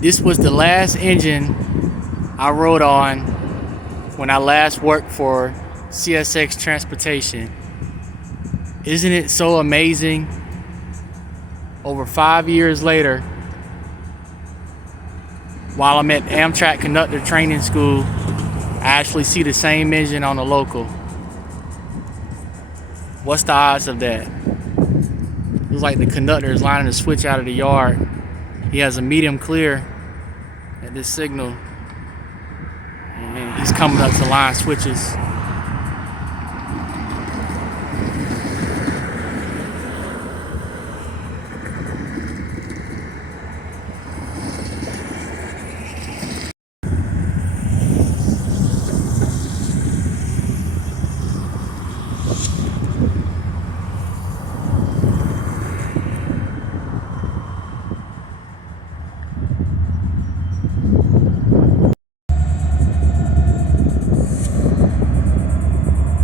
This was the last engine I rode on when I last worked for CSX Transportation. Isn't it so amazing? Over 5 years later, while I'm at Amtrak Conductor Training School, I actually see the same engine on the local. What's the odds of that? Looks like the conductor is lining the switch out of the yard. He has a medium clear at this signal, and he's coming up to line switches.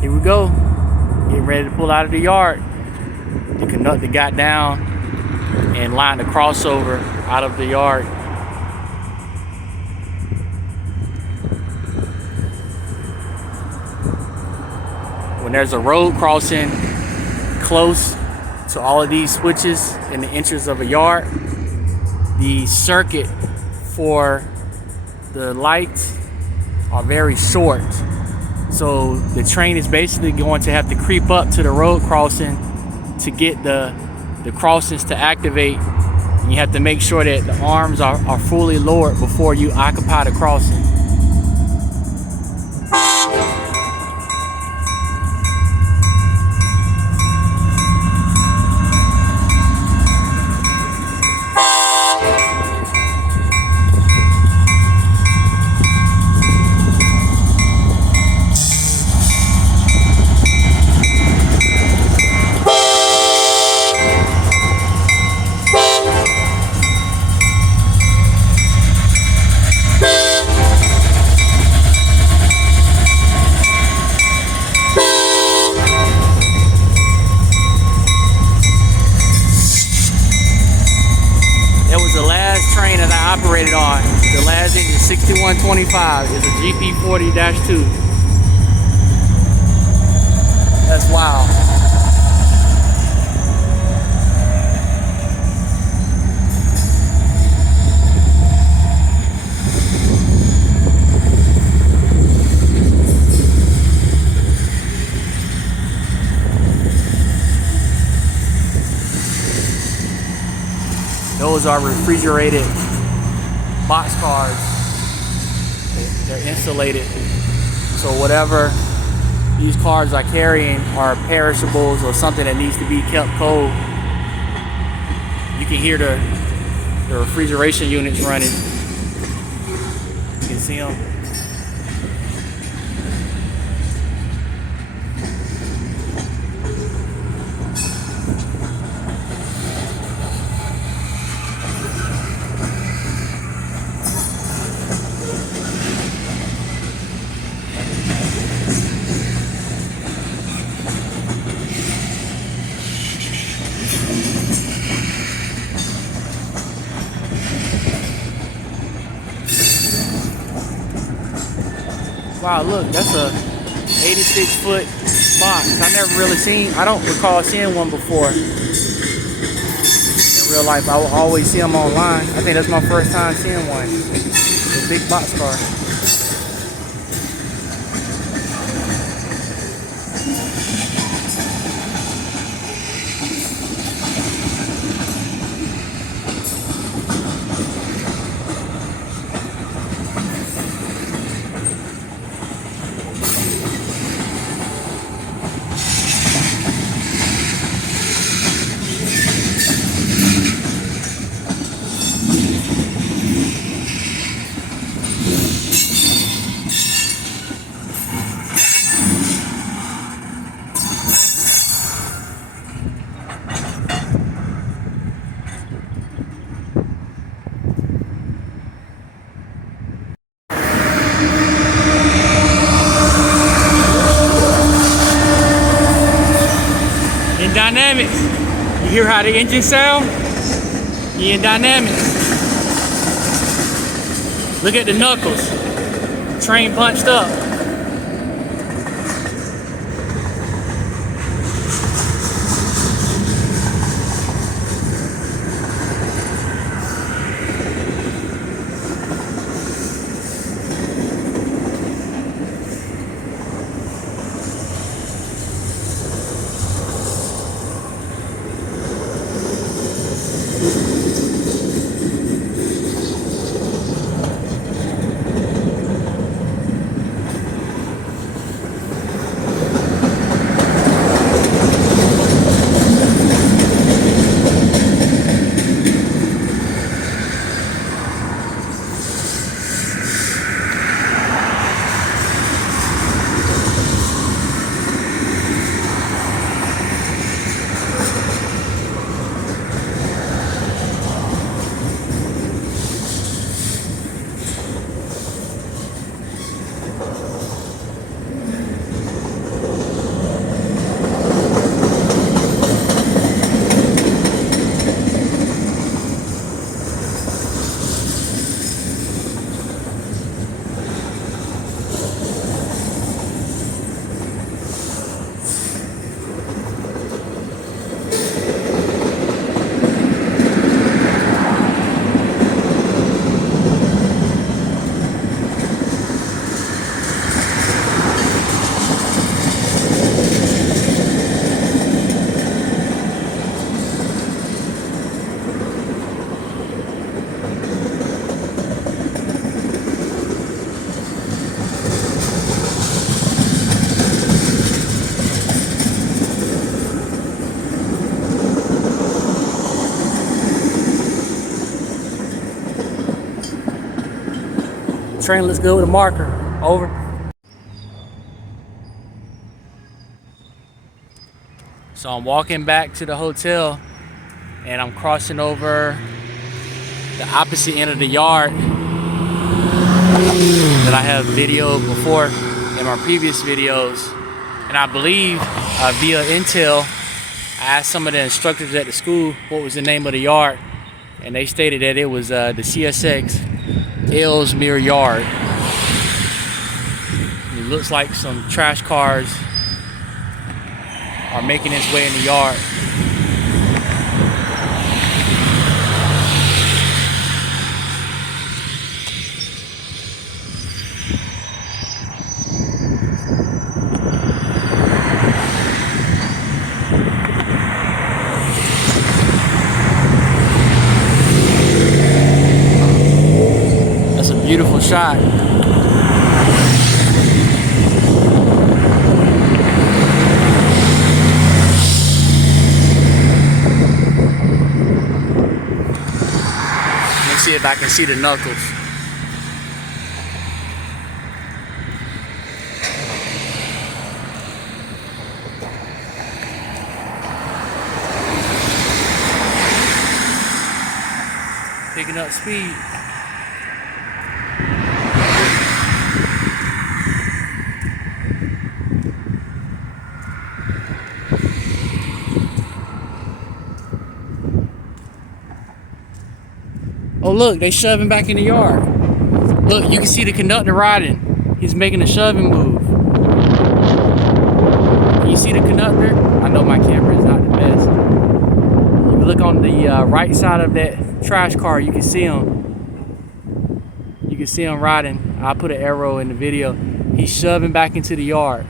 Here we go, getting ready to pull out of the yard. The conductor got down and lined the crossover out of the yard. When there's a road crossing close to all of these switches in the inches of a yard, the circuit for the lights are very short. So the train is basically going to have to creep up to the road crossing to get the crossings to activate. And you have to make sure that the arms are fully lowered before you occupy the crossing. That was the last train that I operated on. The last engine, 6125, is a GP40-2. That's wild. Those are refrigerated boxcars. They're insulated. So whatever these cars are carrying are perishables or something that needs to be kept cold. You can hear the refrigeration units running. You can see them. Wow, look, that's a 86-foot box. I don't recall seeing one before in real life. I will always see them online. I think that's my first time seeing one. It's a big box car. In dynamics, you hear how the engine sound? You in dynamics. Look at the knuckles. Train bunched up. Train looks good with a marker. Over. So I'm walking back to the hotel and I'm crossing over the opposite end of the yard that I have videoed before in my previous videos. And I believe via Intel, I asked some of the instructors at the school what was the name of the yard, and they stated that it was the CSX Ellesmere Yard. It looks like some trash cars are making its way in the yard. That's a beautiful shot. Let's see if I can see the knuckles. Picking up speed. Oh look, they shoving back in the yard. Look, you can see the conductor riding. He's making a shoving move. Can you see the conductor? I know my camera is not the best. You look on the right side of that trash car, you can see him. You can see him riding. I'll put an arrow in the video. He's shoving back into the yard.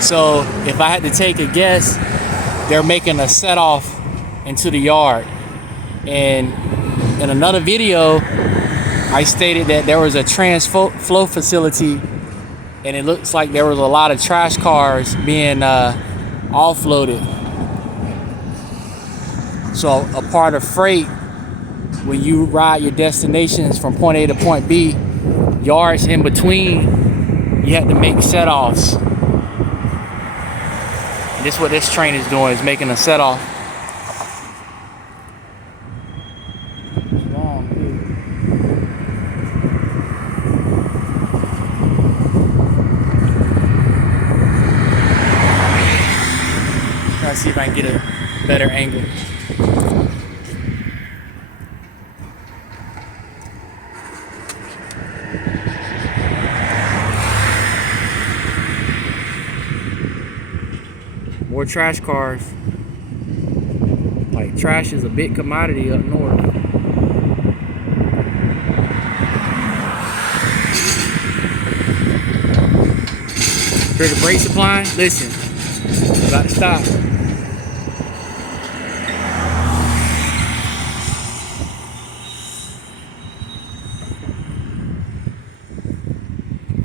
So if I had to take a guess, they're making a set off into the yard. And in another video, I stated that there was a flow facility, and it looks like there was a lot of trash cars being offloaded. So a part of freight, when you ride your destinations from point A to point B, yards in between, you have to make set offs. This is what this train is doing, is making a set off. see if I can get a better angle. More trash cars. Like, trash is a big commodity up north. Hear the brakes applying? Listen, about to stop.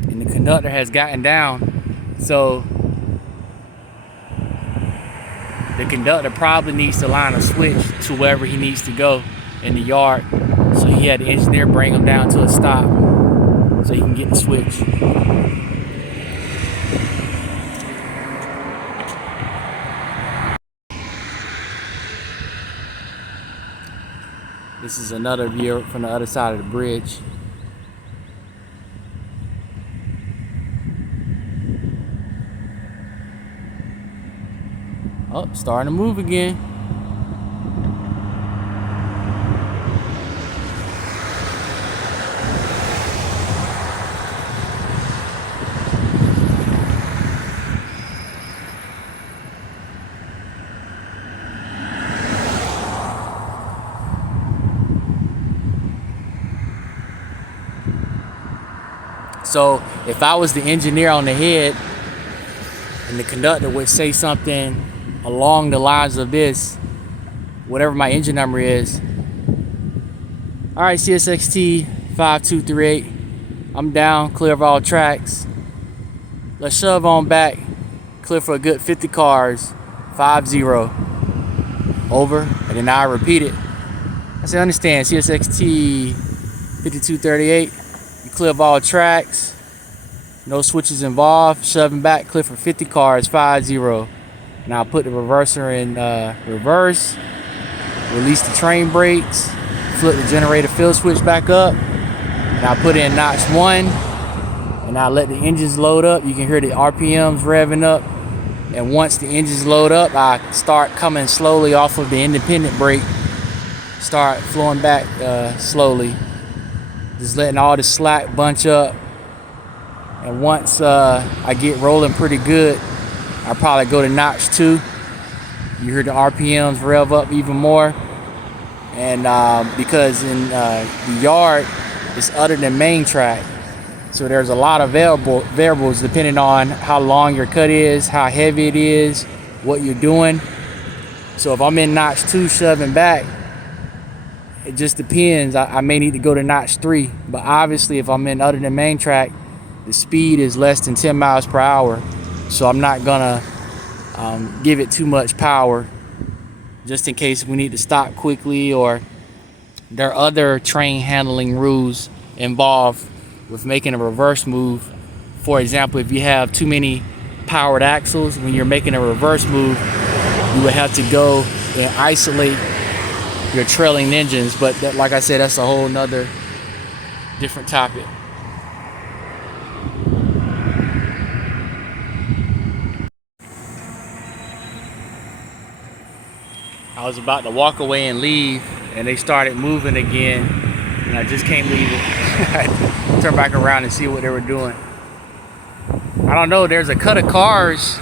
And the conductor has gotten down, so the conductor probably needs to line a switch to wherever he needs to go in the yard. So he had the engineer bring him down to a stop so he can get the switch. This is another view from the other side of the bridge. Oh, starting to move again. So if I was the engineer on the head and the conductor would say something along the lines of this, whatever my engine number is, all right, CSXT 5238, I'm down, clear of all tracks. Let's shove on back, clear for a good 50 cars, 50, over, and then I repeat it. I say, understand, CSXT 5238, you clear of all tracks, no switches involved, shoving back, clear for 50 cars, 50. Now put the reverser in reverse, release the train brakes, flip the generator fill switch back up, and I put in notch 1, and I let the engines load up. You can hear the RPMs revving up, and once the engines load up, I start coming slowly off of the independent brake, start flowing back slowly, just letting all the slack bunch up. And once I get rolling pretty good, I'll probably go to notch 2. You hear the RPMs rev up even more. And because in the yard, it's other than main track. So there's a lot of variables depending on how long your cut is, how heavy it is, what you're doing. So if I'm in notch 2 shoving back, it just depends. I may need to go to notch 3. But obviously if I'm in other than main track, the speed is less than 10 miles per hour. So I'm not gonna give it too much power, just in case we need to stop quickly, or there are other train handling rules involved with making a reverse move. For example, if you have too many powered axles, when you're making a reverse move, you would have to go and isolate your trailing engines. But that, like I said, that's a whole nother different topic. I was about to walk away and leave, and they started moving again, and I just can't leave it. Turn back around and see what they were doing. I don't know, there's a cut of cars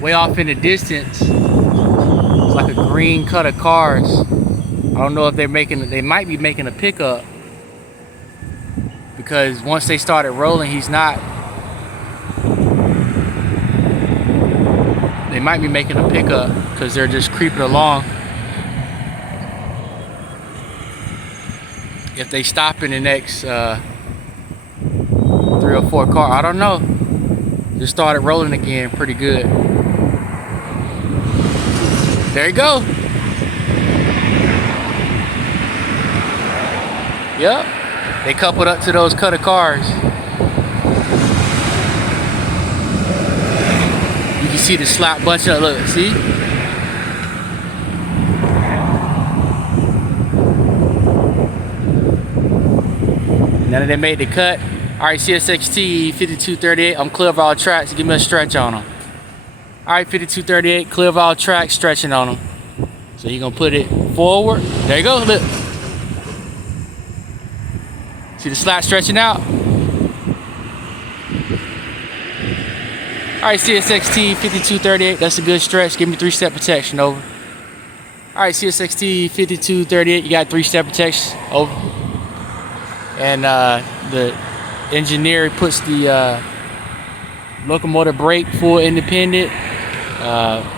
way off in the distance. It's like a green cut of cars. I don't know if they might be making a pickup, because once they started rolling, they might be making a pickup because they're just creeping along. If they stop in the next 3 or 4 cars, I don't know. Just started rolling again pretty good. There you go. Yep, they coupled up to those cut of cars. You can see the slap bunch up, look, see? Now that they made the cut. All right, CSXT 5238, I'm clear of all tracks. Give me a stretch on them. All right, 5238, clear of all track, stretching on them. So you're gonna put it forward. There you go, look. See the slat stretching out? All right, CSXT 5238, that's a good stretch. Give me 3-step protection, over. All right, CSXT 5238, you got 3-step protection, over. And the engineer puts the locomotive brake full independent,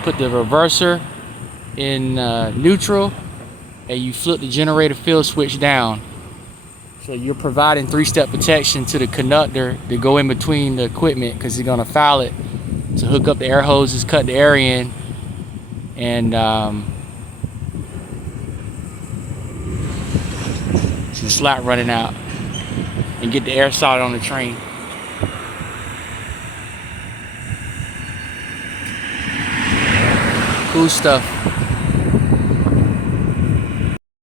put the reverser in neutral, and you flip the generator field switch down. So you're providing 3-step protection to the conductor to go in between the equipment, because he's gonna foul it to hook up the air hoses, cut the air in, and see the slot running out, and get the air started on the train. Cool stuff.